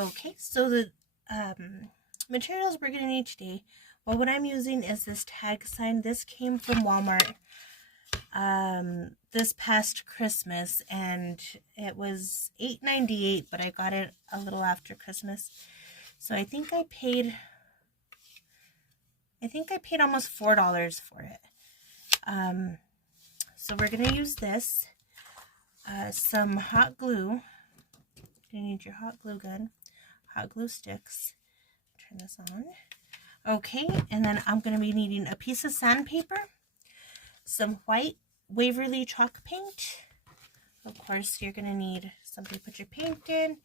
Okay, so the materials we're going to need today, well, what I'm using is this tag sign. This came from Walmart this past Christmas, and it was $8.98, but I got it a little after Christmas. So I think I paid almost $4 for it. So we're going to use this, some hot glue. You're going to need your hot glue gun, hot glue sticks. Turn this on. Okay, and then I'm going to be needing a piece of sandpaper, some white Waverly chalk paint. Of course, you're going to need something to put your paint in,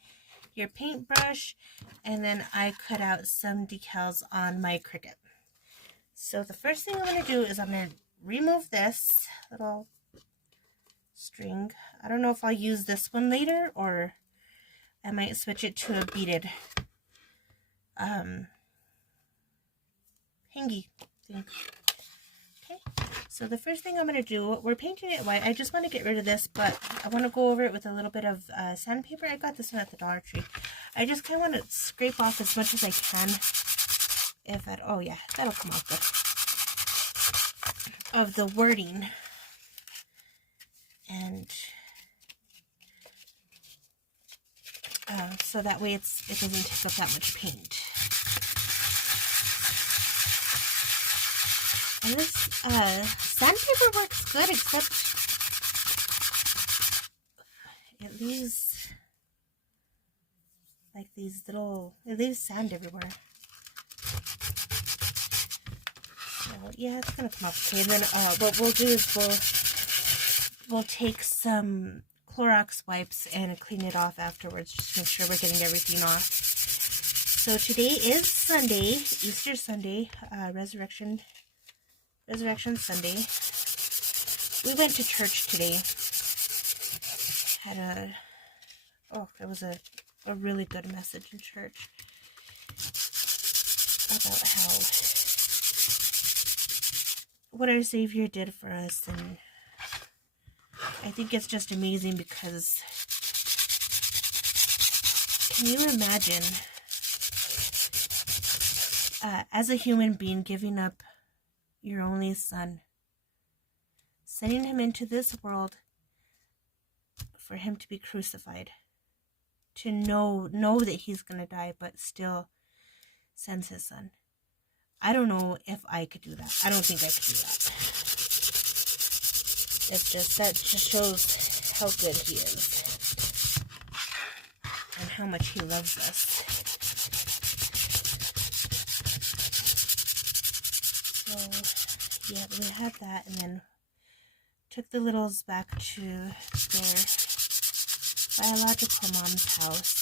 your paintbrush, and then I cut out some decals on my Cricut. So the first thing I'm going to do is I'm going to remove this little string. I don't know if I'll use this one later, or I might switch it to a beaded hangy thing. Okay, so the first thing I'm going to do, we're painting it white. I just want to get rid of this, but I want to go over it with a little bit of sandpaper. I got this one at the Dollar Tree. I just kind of want to scrape off as much as I can. If that, oh yeah, that'll come off good. Of the wording. And so that way it doesn't take up that much paint. And this sandpaper works good, except it leaves like these little, it leaves sand everywhere. So yeah, it's gonna come off okay. And then what we'll do is we'll take some Clorox wipes and clean it off afterwards, just to make sure we're getting everything off. So today is Sunday, Easter Sunday, Resurrection Sunday. We went to church today. There was a really good message in church about what our Savior did for us, and I think it's just amazing because can you imagine as a human being giving up your only son, sending him into this world for him to be crucified, to know that he's going to die, but still sends his son. I don't know if I could do that. I don't think I could do that. That just shows how good he is and how much he loves us. So yeah, we had that, and then took the littles back to their biological mom's house.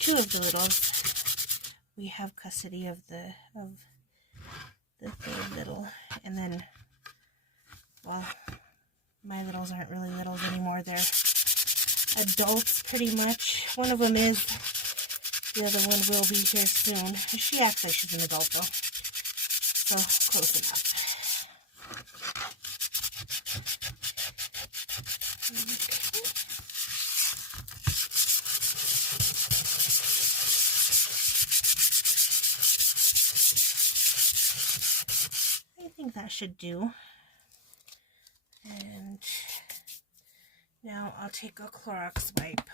Two of the littles. We have custody of the third little, and then, well, my littles aren't really littles anymore. They're adults, pretty much. One of them is. The other one will be here soon. She acts like she's an adult, though. So, close enough. I think that should do. And now I'll take a Clorox wipe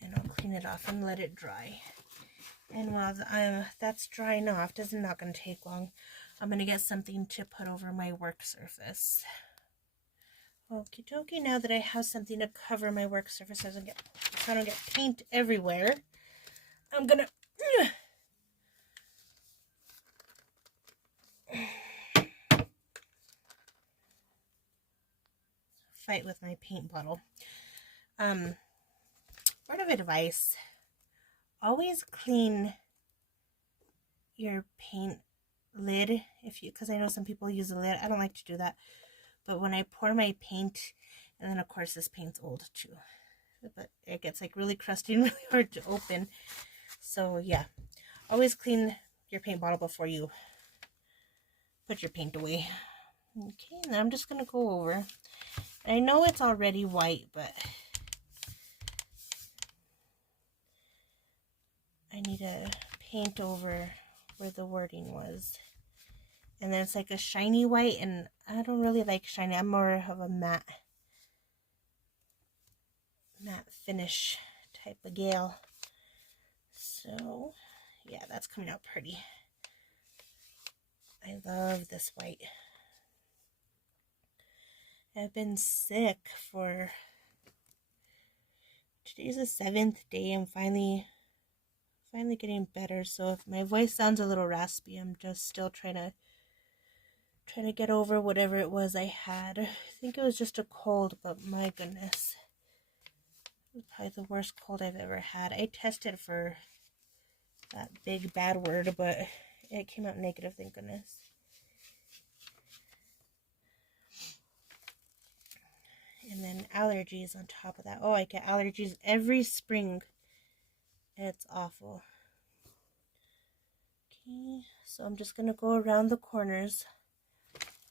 and I'll clean it off and let it dry. And while that's drying off, it's not going to take long, I'm going to get something to put over my work surface. Okie dokie, now that I have something to cover my work surface so I don't get paint everywhere, I'm going to fight with my paint bottle. Word of advice, always clean your paint lid, because I know some people use a lid. I don't like to do that, but when I pour my paint, and then of course this paint's old too, but it gets like really crusty and really hard to open. So yeah, always clean your paint bottle before you put your paint away. Okay, and then I'm just gonna go over. I know it's already white, but I need to paint over where the wording was. And then it's like a shiny white, and I don't really like shiny. I'm more of a matte finish type of gal. So yeah, that's coming out pretty. I love this white. I've been sick for, today's the 7th day. I'm finally getting better. So if my voice sounds a little raspy, I'm just still trying to get over whatever it was I had. I think it was just a cold, but my goodness, it was probably the worst cold I've ever had. I tested for that big bad word, but it came out negative, thank goodness. And then allergies on top of that. Oh, I get allergies every spring. It's awful. Okay, so I'm just going to go around the corners,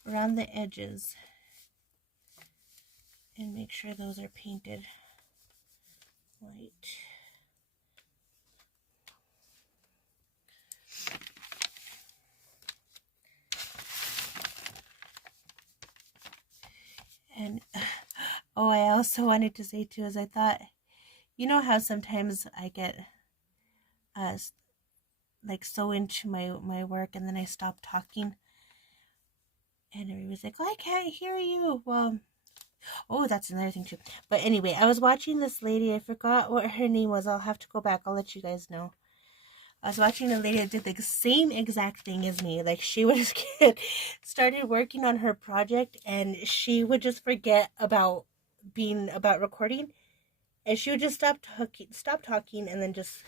around the edges, and make sure those are painted white. And oh, I also wanted to say too, is I thought, you know how sometimes I get like so into my work, and then I stop talking, and everybody's like, oh, I can't hear you. Well, oh, that's another thing too. But anyway, I was watching this lady. I forgot what her name was. I'll have to go back. I'll let you guys know. I was watching a lady that did the same exact thing as me. Like, she was started working on her project, and she would just forget about recording, and she would just stop talking, and then just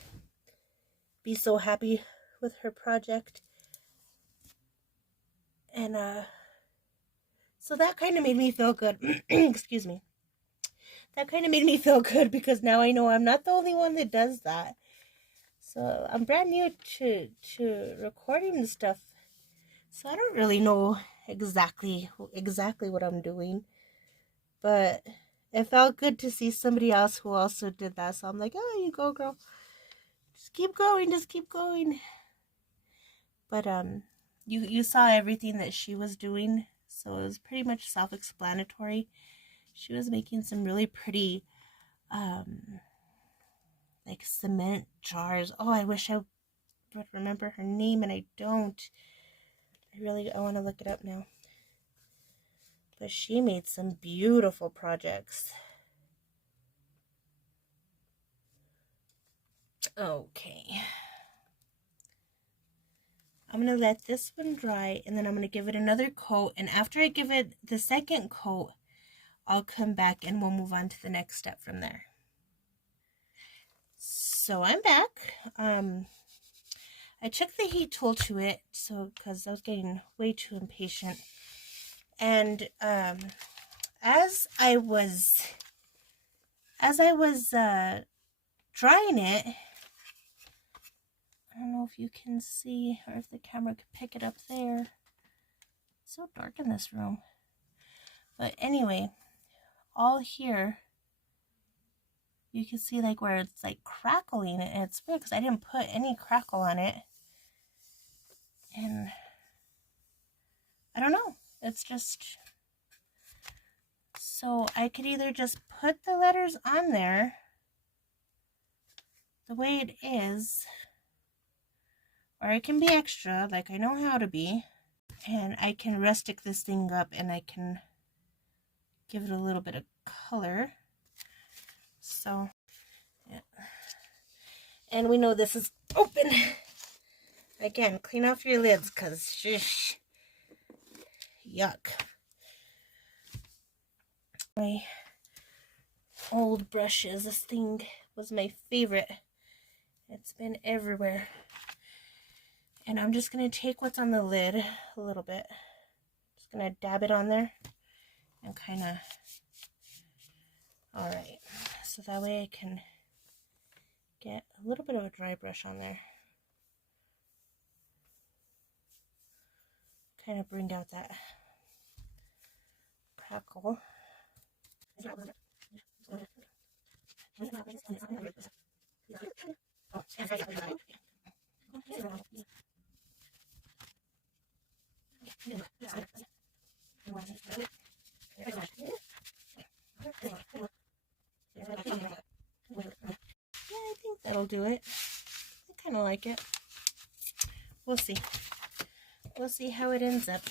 be so happy with her project. And so that kind of made me feel good. Excuse me. That kind of made me feel good, because now I know I'm not the only one that does that. So I'm brand new to recording and stuff, so I don't really know exactly what I'm doing, but it felt good to see somebody else who also did that. So I'm like, oh, you go, girl, just keep going. But you saw everything that she was doing, so it was pretty much self-explanatory. She was making some really pretty like cement jars. Oh, I wish I would remember her name, and I don't. I want to look it up now. But she made some beautiful projects. Okay. I'm going to let this one dry, and then I'm going to give it another coat. And after I give it the second coat, I'll come back and we'll move on to the next step from there. So I'm back. I took the heat tool to it, because I was getting way too impatient. And as I was drying it, I don't know if you can see, or if the camera could pick it up there. It's so dark in this room. But anyway, all here, you can see like where it's like crackling, and it's weird because I didn't put any crackle on it. And I don't know, it's just, so I could either just put the letters on there the way it is, or I can be extra, like I know how to be, and I can rustic this thing up, and I can give it a little bit of color. So, yeah. And we know this is open. Again, clean off your lids, because shush, yuck. My old brushes, this thing was my favorite. It's been everywhere. And I'm just going to take what's on the lid a little bit. Just going to dab it on there and kind of, alright. So that way I can get a little bit of a dry brush on there. Kind of bring out that crackle. I think that'll do it. I kind of like it. We'll see. We'll see how it ends up.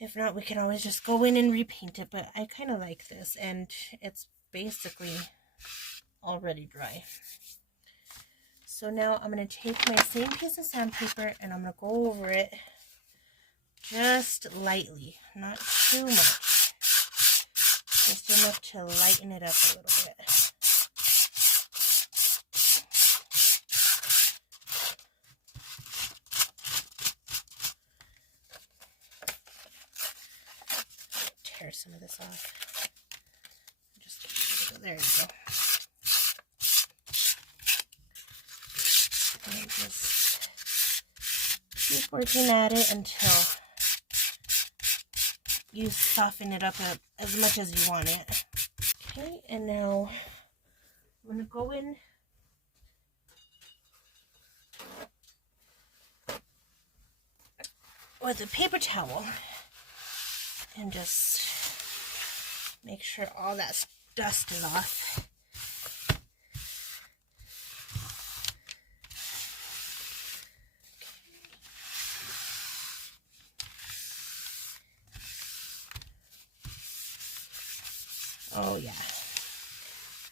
If not, we can always just go in and repaint it, but I kind of like this, and it's basically already dry. So now I'm going to take my same piece of sandpaper and I'm going to go over it just lightly, not too much, just enough to lighten it up a little bit. Tear some of this off. Just there you go. And just keep working at it until you soften it up as much as you want it. Okay, and now I'm going to go in with a paper towel and just make sure all that dust is off. Oh yeah,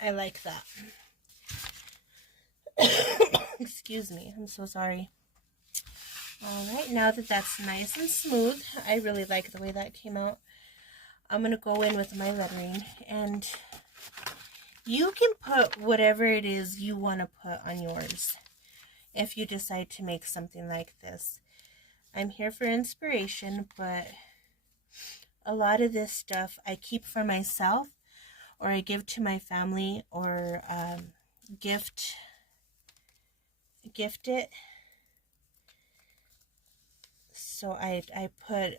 I like that. Excuse me, I'm so sorry. Alright, now that that's nice and smooth, I really like the way that came out. I'm going to go in with my lettering, and you can put whatever it is you want to put on yours if you decide to make something like this. I'm here for inspiration, but a lot of this stuff I keep for myself, or I give to my family, or gift it. So I put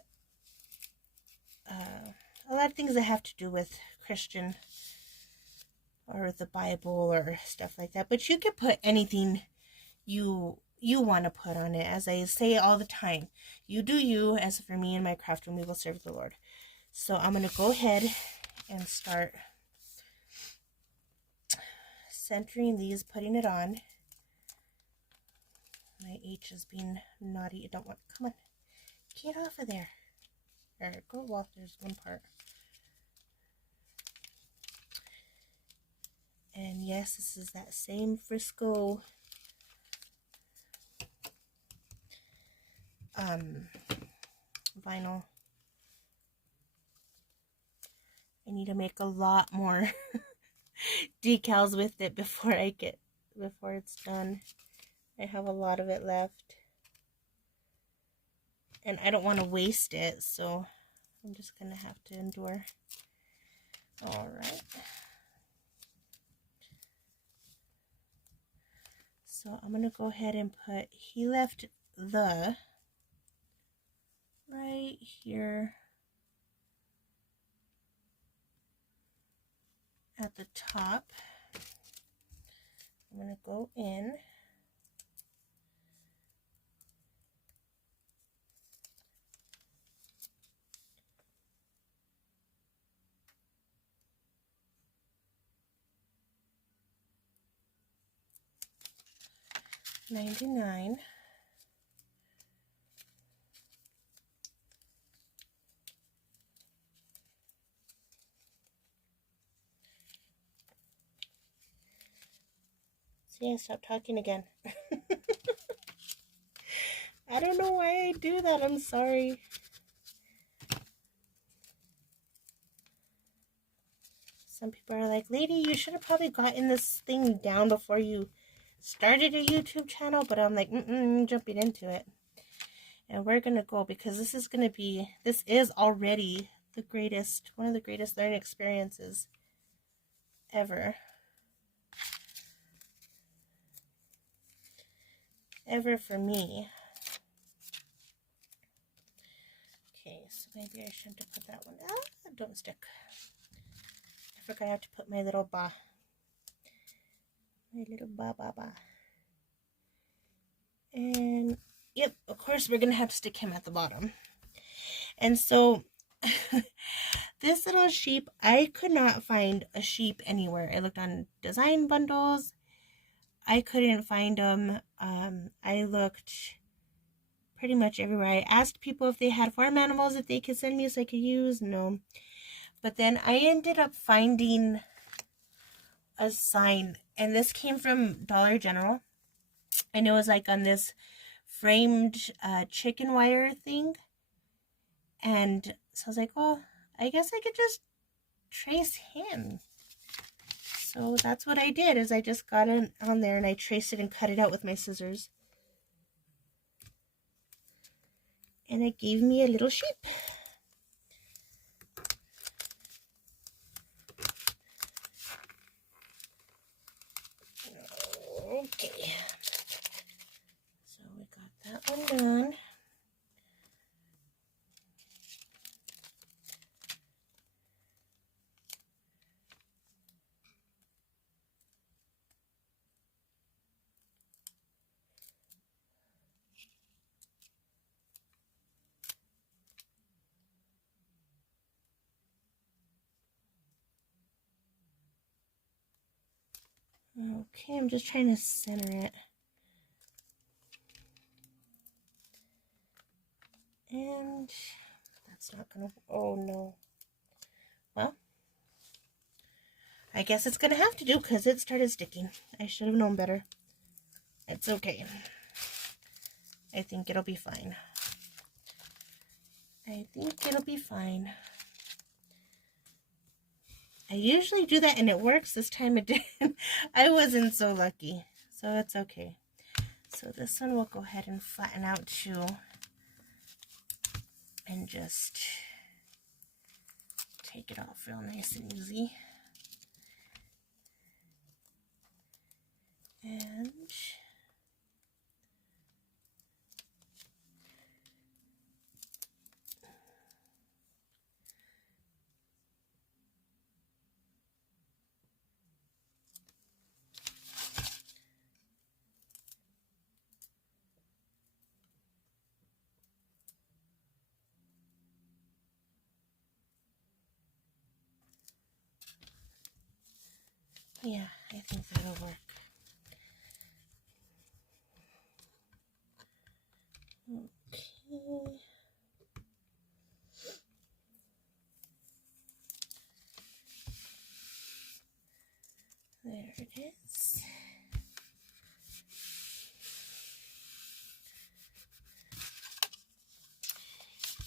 a lot of things that have to do with Christian or with the Bible or stuff like that. But you can put anything you want to put on it. As I say all the time, you do you. As for me and my craft room, we will serve the Lord. So I'm going to go ahead and start centering these, putting it on. My H is being naughty. I don't want, come on, get off of there. There we go. Well, there's one part. And yes, this is that same Frisco vinyl. I need to make a lot more decals with it before it's done. I have a lot of it left, and I don't want to waste it, so I'm just gonna have to endure. All right. So I'm gonna go ahead and put, he left the right here at the top. I'm gonna go in. $99. See, I stopped talking again. I don't know why I do that. I'm sorry. Some people are like, lady, you should have probably gotten this thing down before you started a YouTube channel. But I'm like, jumping into it. And we're going to go, because this is already one of the greatest learning experiences ever. Ever for me. Okay, so maybe I shouldn't have put that one. Ah, don't stick. I forgot I have to put my little ba. My little ba. And yep, of course we're gonna have to stick him at the bottom. And so this little sheep, I could not find a sheep anywhere. I looked on design bundles. I couldn't find them. I looked pretty much everywhere. I asked people if they had farm animals that they could send me so I could use. No. But then I ended up finding a sign, and this came from Dollar General. I know it was like on this framed chicken wire thing. And so I was like, well, I guess I could just trace him. So that's what I did, is I just got it on there and I traced it and cut it out with my scissors. And it gave me a little sheep. Okay. So we got that one done. Okay, I'm just trying to center it. And that's not gonna, oh no. Well, I guess it's gonna have to do because it started sticking. I should have known better. It's okay. I think it'll be fine. I think it'll be fine. I usually do that and it works. This time it didn't. I wasn't so lucky. So it's okay. So this one we'll go ahead and flatten out too. And just take it off real nice and easy. And yeah, I think that'll work. Okay. There it is.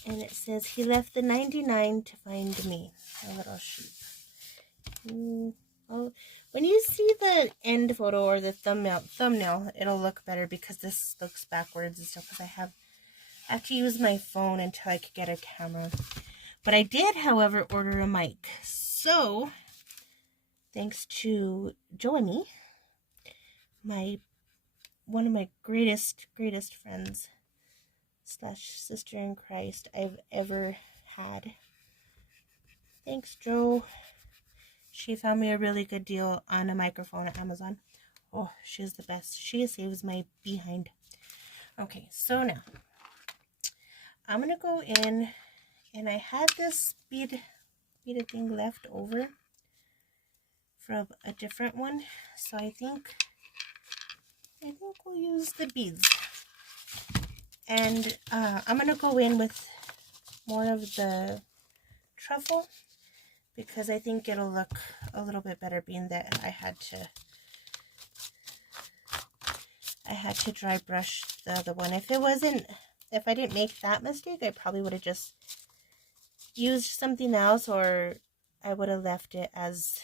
And it says, he left the 99 to find me, a little sheep. Oh, when you see the end photo or the thumbnail, it'll look better because this looks backwards and stuff, because I have to use my phone until I could get a camera. But I did, however, order a mic. So, thanks to Joanie, one of my greatest friends / sister in Christ I've ever had. Thanks, Jo. She found me a really good deal on a microphone at Amazon. Oh, she's the best. She saves my behind. Okay, so now I'm gonna go in, and I had this beaded thing left over from a different one, so I think we'll use the beads. And I'm gonna go in with more of the truffle, because I think it'll look a little bit better, being that I had to dry brush the other one. If I didn't make that mistake, I probably would have just used something else, or I would have left it as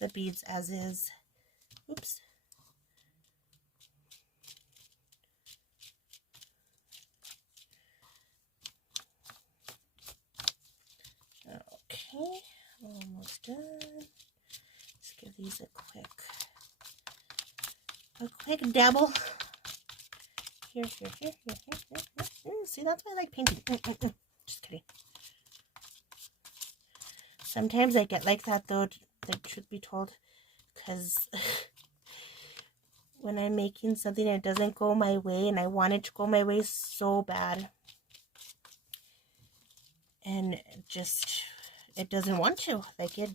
the beads as is. Oops. Okay, almost done. Let's give these a quick dabble. Here. See, that's why I like painting. Just kidding. Sometimes I get like that, though, the truth be told, because when I'm making something that doesn't go my way, and I want it to go my way so bad. And it doesn't want to. Like it's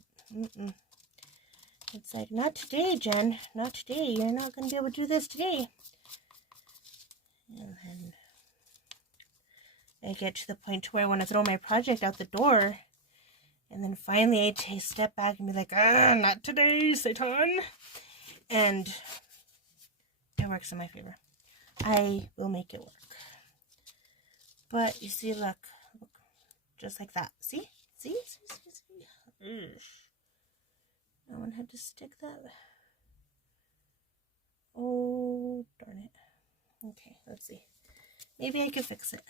like, not today, Jen. Not today. You're not going to be able to do this today. And then I get to the point to where I want to throw my project out the door. And then finally I step back and be like, not today, Satan. And it works in my favor. I will make it work. But you see, look. Just like that. See? See? Ugh. No one had to stick that. Oh, darn it. Okay, let's see. Maybe I can fix it.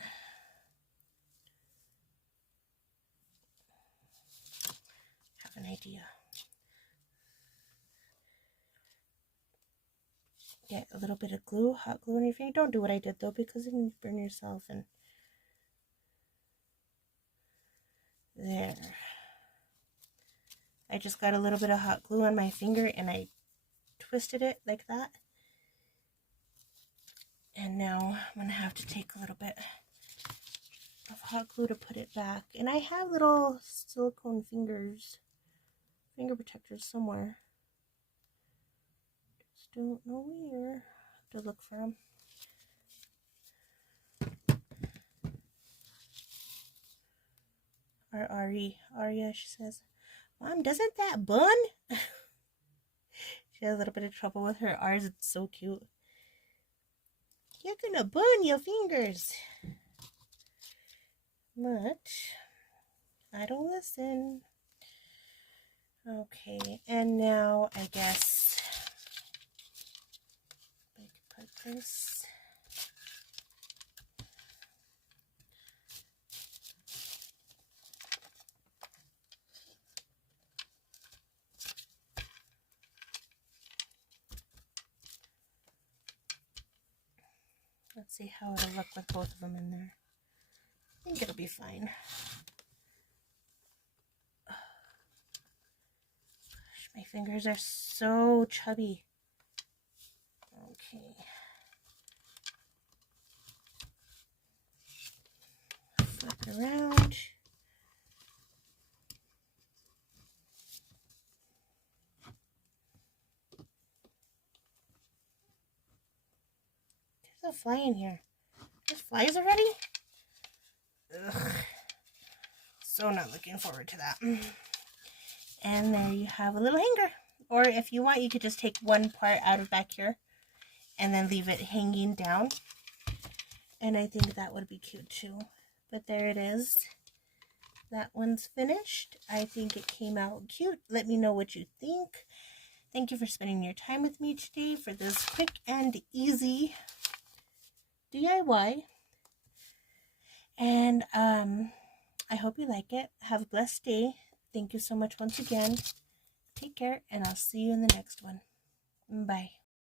Have an idea. Get a little bit of glue, hot glue on your finger. Don't do what I did though, because then you burn yourself. And there. I just got a little bit of hot glue on my finger and I twisted it like that. And now I'm going to have to take a little bit of hot glue to put it back. And I have little silicone finger protectors somewhere. Just don't know where. Have to look for them. Aria, she says, Mom, doesn't that burn? She has a little bit of trouble with her R's. It's so cute. You're gonna burn your fingers. But I don't listen. Okay, and now I guess I could put this. Let's see how it'll look with both of them in there. I think it'll be fine. Gosh, my fingers are so chubby. Okay. Flip it around. There's a fly in here. There's flies already? Ugh. So not looking forward to that. And there you have a little hanger. Or if you want, you could just take one part out of back here and then leave it hanging down. And I think that would be cute too. But there it is. That one's finished. I think it came out cute. Let me know what you think. Thank you for spending your time with me today for this quick and easy DIY. And I hope you like it. Have a blessed day. Thank you so much once again. Take care, and I'll see you in the next one. Bye.